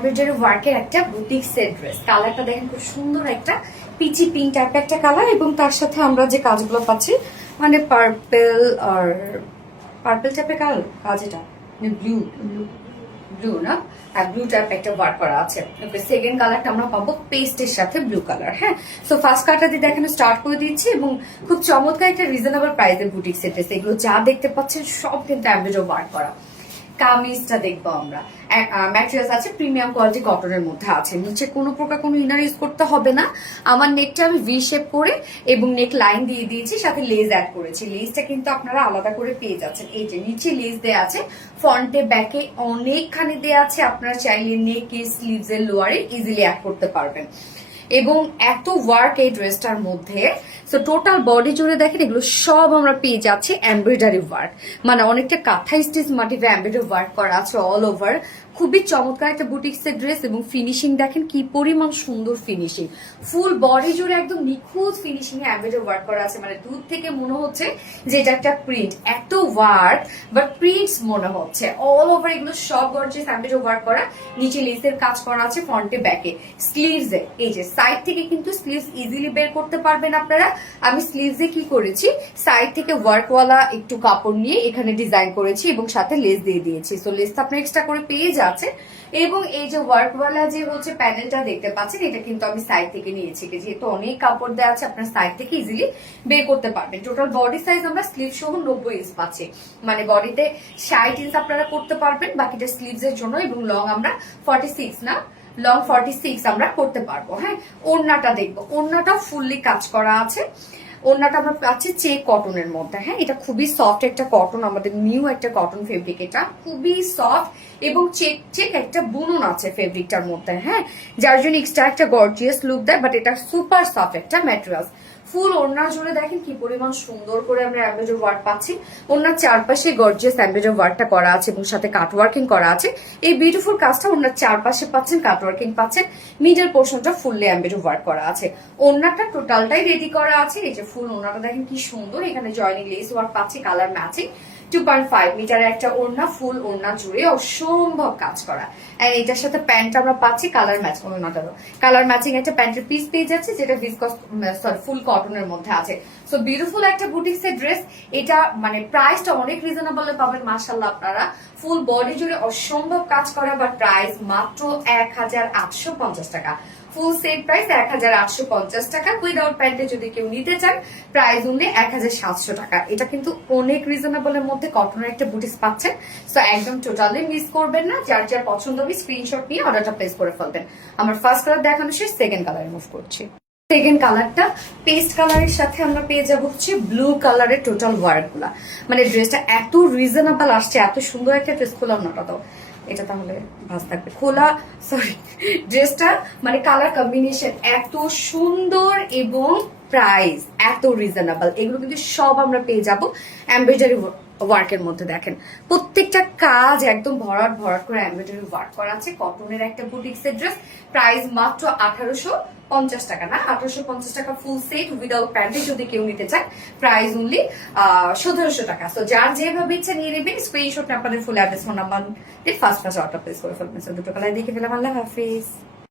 Embroidery ওয়ার্কের একটা boutique set dress. কালারটা দেখেন খুব সুন্দর একটা পিচি পিঙ্ক টাইপের একটা কালার, এবং তার সাথে আমরা যে কাজগুলো পাচ্ছি মানে পার্পেল আর পার্পেল টাইপের কালার কাজ, এটা ব্লু ব্লু না, ব্লু টাইপ একটা ওয়ার্ক করা আছে। ওকে, সেকেন্ড কালারটা আমরা পাবো পেস্টের সাথে ব্লু কালার। হ্যাঁ, সো ফার্স্ট কালারটা দিয়ে দেখানো স্টার্ট করে দিচ্ছি, এবং খুব চমৎকার একটা রিজনেবল প্রাইসের বুটিক সেট ড্রেস। এগুলো যা দেখতে পাচ্ছেন সব কিন্তু এমব্রয়ডারি ওয়ার্ক করা। কামিজটা দেখবো আমরা, ম্যাটেরিয়ালস আছে প্রিমিয়াম কোয়ালিটি কটনের মধ্যে আছে। নিচে কোনো প্রকার কোনো ইনার ইউজ করতে হবে না। আমার নেকটা আমি ভি শেপ করে এবং নেক লাইন দিয়ে দিয়েছি, সাথে লেস অ্যাড করেছি। লেসটা কিন্তু আপনারা আলাদা করে পেয়ে যাচ্ছেন। এই যে নিচে লেস দেওয়া আছে, ফ্রন্টে ব্যাকে অনেকখানি দেওয়া আছে। আপনারা চাইলে নেকে স্লিভস এর লোয়ারে ইজিলি অ্যাড করতে পারবেন। এবং এত ওয়ার্ক এই ড্রেসটার মধ্যে, সো টোটাল বডি জুড়ে দেখেন এগুলো সব আমরা পেয়ে যাচ্ছি এমব্রয়ডারি ওয়ার্ক, মানে অনেকটা কাঁথা স্টিচ মোটিভে এমব্রয়ডারি ওয়ার্ক করা আছে অল ওভার। খুবই চমৎকার একটা বুটিক্সের ড্রেস, এবং ফিনিশিং দেখেন কি পরিমাণ সুন্দর ফিনিশিং। ফুল বডি জুড়ে একদম নিখুঁত ফিনিশিং এ এমব্রয়ডারি ওয়ার্ক করা আছে, মানে দূর থেকে মনে হচ্ছে যে এটা একটা প্রিন্ট। এত ওয়ার্ক বাট প্রিন্টস মনে হচ্ছে অল ওভার। এগুলো সব গর্জিয়াস এমব্রয়ডারি ওয়ার্ক করা, নিচে লেসের কাজ করা আছে ফ্রন্টে ব্যাকে। স্লিভস এ এই যে সাইড থেকে কিন্তু স্লিভস ইজিলি বের করতে পারবেন আপনারা। আমি স্লিভস এ কি করেছি, সাইড থেকে ওয়ার্কওয়ালা একটু কাপড় নিয়ে এখানে ডিজাইন করেছি এবং সাথে লেস দিয়ে দিয়েছি। সো লেসটা আপনার এক্সট্রা করে পেয়ে যাচ্ছে। এবং এই যে ওয়ার্কওয়ালা যে হচ্ছে প্যানেলটা দেখতে পাচ্ছেন, এটা কিন্তু আমি সাইড থেকে নিয়েছি, যেহেতু অনেক কাপড় দেওয়া আছে আপনার সাইড থেকে ইজিলি বের করতে পারবেন। টোটাল বডি সাইজ আমরা স্লিভ সহ 90 ইঞ্চ পাচ্ছি, মানে বডিতে 60 ইঞ্চ আপনারা করতে পারবেন, বাকিটা স্লিভস এর জন্য। এবং লং আমরা 46 না, লং 46 আমরা করতে পারবো। হ্যাঁ, ওড়নাটা দেখবো, ওড়নাটা ফুললি কাজ করা আছে। ওড়নাটা আমরা পাচ্ছি চেক কটনের মধ্যে। হ্যাঁ, এটা খুবই সফট একটা কটন, আমাদের নিউ একটা কটন ফেব্রিক, এটা খুবই সফট এবং চেক চেক একটা বুনন আছে ফেব্রিকটার মধ্যে। হ্যাঁ, যার জন্য এক্সট্রা একটা গর্জিয়াস লুক দেয়, বাট এটা সুপার সফট একটা ম্যাটেরিয়াল। ফুল ওড়না জুড়ে দেখেন কি পরিমাণ সুন্দর করে আমরা এমব্রয়ডারি ওয়ার্ক পাচ্ছি। ওড়নার চারপাশে গর্জিয়াস এমব্রয়ডারি ওয়ার্কটা করা আছে এবং সাথে কাট ওয়ার্কিং করা আছে। এই বিউটিফুল কাজটা ওড়নার চারপাশে পাচ্ছেন, কাট ওয়ার্কিং পাচ্ছেন, মিডল পোর্শনটা ফুললি এমব্রয়ডারি ওয়ার্ক করা আছে। ওড়নাটা টোটালটাই রেডি করা আছে। এই যে ফুল ওড়নাটা দেখেন কি সুন্দর, এখানে জয়নিং লেস ওয়ার্ক পাচ্ছি, কালার ম্যাচিং। 2.5 মিটার একটা ওড়না, ফুল ওড়না জুড়ে অসম্ভব কাজ করা। আর এটার সাথে প্যান্ট আমরা পাচ্ছি কালার ম্যাচ, ওড়নাটারও কালার ম্যাচিং একটা প্যান্টের পিস পেয়ে যাচ্ছে, যেটা ভিসকস ফুল কটনের মধ্যে আছে। সো বিউটিফুল একটা বুটিক্সের ড্রেস। এটা মানে প্রাইসটা অনেক রিজনেবল পাবেন মাশাআল্লাহ আপনারা। ফুল বডি জুড়ে অসম্ভব কাজ করা, বাট প্রাইস মাত্র 1850 টাকা। ফুল সেট প্রাইস 1850 টাকা। উইদাউট প্যান্টে যদি কেউ নিতে চান প্রাইস অনলি 1700 টাকা। এটা কিন্তু অনেক রিজনেবলের মধ্যে কটনের একটা বুটিক্স পাচ্ছেন। সো একদম টোটালি মিস করবেন না। যার যার পছন্দ হবে স্ক্রিনশট নিয়ে অর্ডারটা প্লেস করে ফেলবেন। আমার ফার্স্ট কালার দেখানো শেষ, সেকেন্ড কালার মুভ করছি। সেকেন্ড কালারটা পেস্ট কালারের সাথে আমরা পেয়ে যাবো হচ্ছে ব্লু কালারের টোটাল ওয়ার্ক গুলা। মানে ড্রেসটা এত রিজনেবল আসছে, এত সুন্দর একটা ড্রেস। খোলা ওড়নাটা দাও, এটা তাহলে ভাজ থাকবে। খোলা সরি, ড্রেসটা মানে কালার কম্বিনেশন এত সুন্দর এবং প্রাইস এত রিজনেবল। এগুলো কিন্তু সব আমরা পেয়ে যাবো এমব্রয়ডারি ওয়ার্কের মধ্যে। দেখেন প্রত্যেকটা কাজ একদম ভরাট ভরাট করে এমব্রয়ডারি ওয়ার্ক করা আছে। কটনের একটা বুটিক্সের ড্রেস, প্রাইস মাত্র 1850 টাকা না, 1850 টাকা ফুল সেট উইদাউট প্যান্টে যদি কেউ নিতে চায় প্রাইস অনলি 1700 টাকা। তো যার যেভাবে ইচ্ছা নিয়ে নেবেন, স্ক্রিনশট আপনাদের ফুল অ্যাড্রেস ফোন নাম্বার দিয়ে ফার্স্ট অর্ডার প্লেস করে ফেলবেন। দুটো কালার দেখে ফেলাম। আল্লাহ হাফিজ।